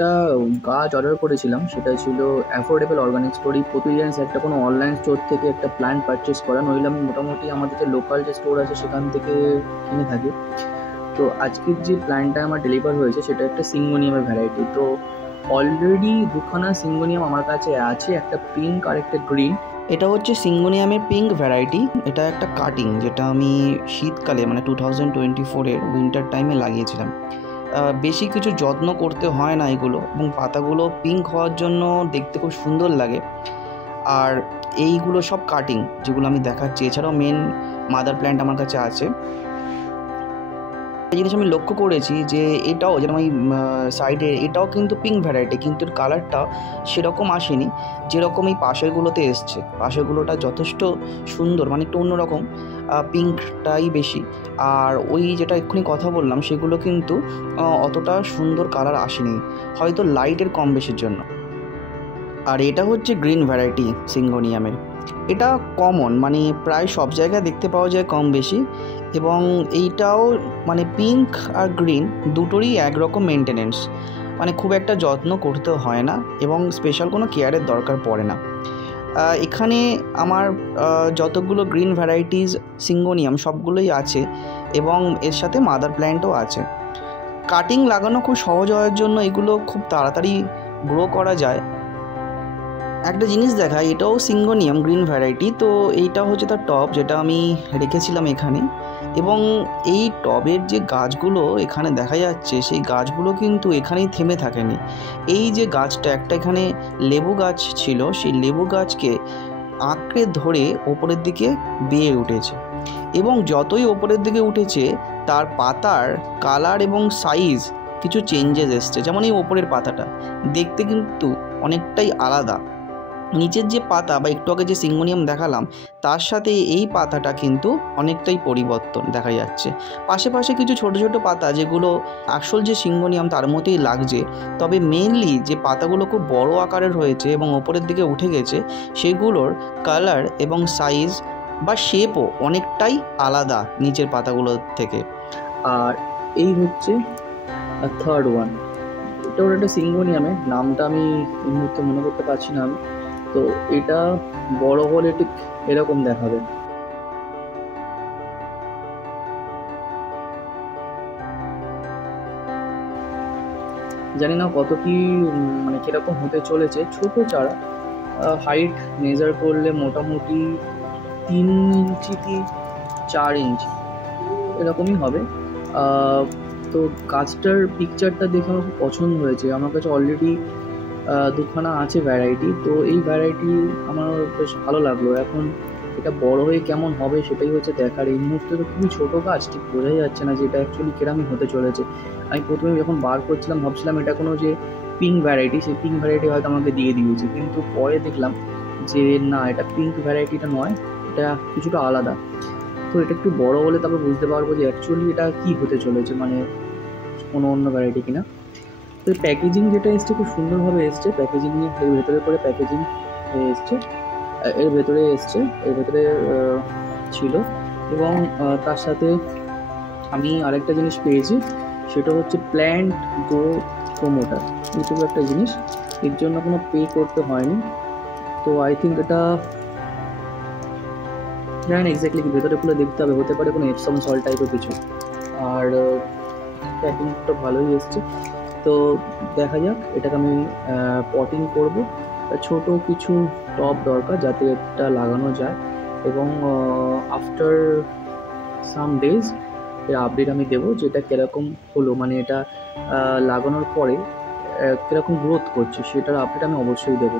একটা গাছ অর্ডার করেছিলাম, সেটা ছিল অ্যাফোর্ডেবল অর্গানিক স্টোর। এই প্রতিদিন একটা কোনো অনলাইন স্টোর থেকে একটা প্ল্যান্ট পারচেস করা, নইলে আমি মোটামুটি আমাদের যে লোকাল যে স্টোর আছে সেখান থেকে কিনে থাকি। তো আজকের যে প্ল্যান্টটা আমার ডেলিভার হয়েছে সেটা একটা সিঙ্গোনিয়ামের ভ্যারাইটি। তো অলরেডি দুখানা সিঙ্গোনিয়াম আমার কাছে আছে, একটা পিঙ্ক আর একটা গ্রিন। এটা হচ্ছে সিঙ্গোনিয়ামের পিঙ্ক ভ্যারাইটি। এটা একটা কাটিং, যেটা আমি শীতকালে মানে 2024-এর উইন্টার টাইমে লাগিয়েছিলাম। বেশি কিছু যত্ন করতে হয় না এগুলো, এবং পাতাগুলো পিঙ্ক হওয়ার জন্য দেখতে খুব সুন্দর লাগে। আর এইগুলো সব কাটিং যেগুলো আমি দেখাচ্ছি, এছাড়াও মেন মাদার প্ল্যান্ট আমার কাছে আছে। এই জিনিস আমি লক্ষ্য করেছি যে এটাও যেরকম এই সাইডে এটাও কিন্তু পিঙ্ক ভ্যারাইটি, কিন্তু এর কালারটা সেরকম আসেনি যেরকম এই পাশেরগুলোতে এসছে। পাশেরগুলোটা যথেষ্ট সুন্দর, মানে একটু অন্যরকম, পিঙ্কটাই বেশি। আর ওই যেটা এক্ষুনি কথা বললাম সেগুলো কিন্তু অতটা সুন্দর কালার আসেনি, হয়তো লাইটের কম বেশির জন্য। আর এটা হচ্ছে গ্রিন ভ্যারাইটি সিঙ্গোনিয়ামের। এটা কমন, মানে প্রায় সব জায়গায় দেখতে পাওয়া যায় কম বেশি, এবং এইটাও মানে পিঙ্ক আর গ্রিন দুটোরই একরকম মেনটেনেন্স, মানে খুব একটা যত্ন করতে হয় না এবং স্পেশাল কোনো কেয়ারের দরকার পড়ে না। এখানে আমার যতগুলো গ্রিন ভ্যারাইটিস সিঙ্গোনিয়াম সবগুলোই আছে, এবং এর সাথে মাদার প্ল্যান্টও আছে। কাটিং লাগানো খুব সহজ হওয়ার জন্য এগুলো খুব তাড়াতাড়ি গ্রো করা যায়। একটা জিনিস দেখায়, এটাও সিঙ্গোনিয়াম গ্রিন ভ্যারাইটি। তো এইটা হচ্ছে তার টব, যেটা আমি রেখেছিলাম এখানে। এবং এই টবের যে গাছগুলো এখানে দেখা যাচ্ছে, সেই গাছগুলো কিন্তু এখানেই থেমে থাকেনি। এই যে গাছটা, একটা এখানে লেবু গাছ ছিল, সেই লেবু গাছকে আঁকড়ে ধরে ওপরের দিকে বেয়ে উঠেছে, এবং যতই ওপরের দিকে উঠেছে তার পাতার কালার এবং সাইজ কিছু চেঞ্জেস এসছে। যেমন এই ওপরের পাতাটা দেখতে কিন্তু অনেকটাই আলাদা, নিচের যে পাতা বা একটু আগে যে সিঙ্গোনিয়াম দেখালাম তার সাথে এই পাতাটা কিন্তু অনেকটাই পরিবর্তন দেখা যাচ্ছে। পাশে পাশে কিছু ছোট ছোট পাতা যেগুলো আসল যে সিঙ্গোনিয়াম তার মতোই লাগছে, তবে মেনলি যে পাতাগুলো খুব বড় আকারের হয়েছে এবং ওপরের দিকে উঠে গেছে, সেগুলোর কালার এবং সাইজ বা শেপও অনেকটাই আলাদা নিচের পাতাগুলোর থেকে। আর এই হচ্ছে থার্ড ওয়ান, এটা ওর একটা সিঙ্গোনিয়ামের, নামটা আমি এই মুহূর্তে মনে করতে পারছি না আমি। তো এটা বড় হলে ঠিক এরকম দেখাবে। জানি না কত কি মানে কিরকম হতে চলেছে। ছোট চারা, হাইট মেজার করলে মোটামুটি 3 ইঞ্চি কি 4 ইঞ্চি এরকমই হবে। তো গাছটার পিকচারটা দেখে আমার খুব পছন্দ হয়েছে। আমার কাছে অলরেডি দুখানা আছে ভ্যারাইটি, তো এই ভ্যারাইটি আমার বেশ ভালো লাগলো। এখন এটা বড় হয়ে কেমন হবে সেটাই হচ্ছে দেখার। এই মুহূর্তে তো খুবই ছোটো গাছ, ঠিক বোঝাই যাচ্ছে না যে এটা অ্যাকচুয়ালি কিরমই হতে চলেছে। আমি প্রথমে যখন বার করছিলাম ভাবছিলাম এটা কোনো যে পিঙ্ক ভ্যারাইটি, সেই পিঙ্ক ভ্যারাইটি হয়তো আমাকে দিয়ে দিয়েছে, কিন্তু পরে দেখলাম যে না, এটা পিঙ্ক ভ্যারাইটিটা নয়, এটা কিছুটা আলাদা। তো এটা একটু বড় হলে তারপর বুঝতে পারবো যে অ্যাকচুয়ালি এটা কী হতে চলেছে, মানে কোনো অন্য ভ্যারাইটি কিনা। তো প্যাকেজিং যেটা এসছে খুব সুন্দরভাবে এসছে, প্যাকেজিং এর ভেতরে করে প্যাকেজিং এসছে, এর ভেতরে ছিল। এবং তার সাথে আমি আরেকটা জিনিস পেয়েছি, সেটা হচ্ছে প্ল্যান্ট গ্রো প্রোমোটার। এইটুকু একটা জিনিস, এর জন্য কোনো পে করতে হয়নি। তো আই থিঙ্ক এটা জানি না এক্স্যাক্টলি কি, ভেতরে খুলে দেখতে হবে, হতে পারে কোনো এপসম সল্ট টাইপের কিছু। আর প্যাকিংটা ভালোই এসছে। তো দেখা যাক, এটাকে আমি পটিং করব। ছোট কিছু টব দরকার যাতে এটা লাগানো যায়, এবং আফটার সাম ডেজ এর আপডেট আমি দেবো যে এটা কীরকম হলো, মানে এটা লাগানোর পরে কীরকম গ্রোথ করছে সেটার আপডেট আমি অবশ্যই দেবো।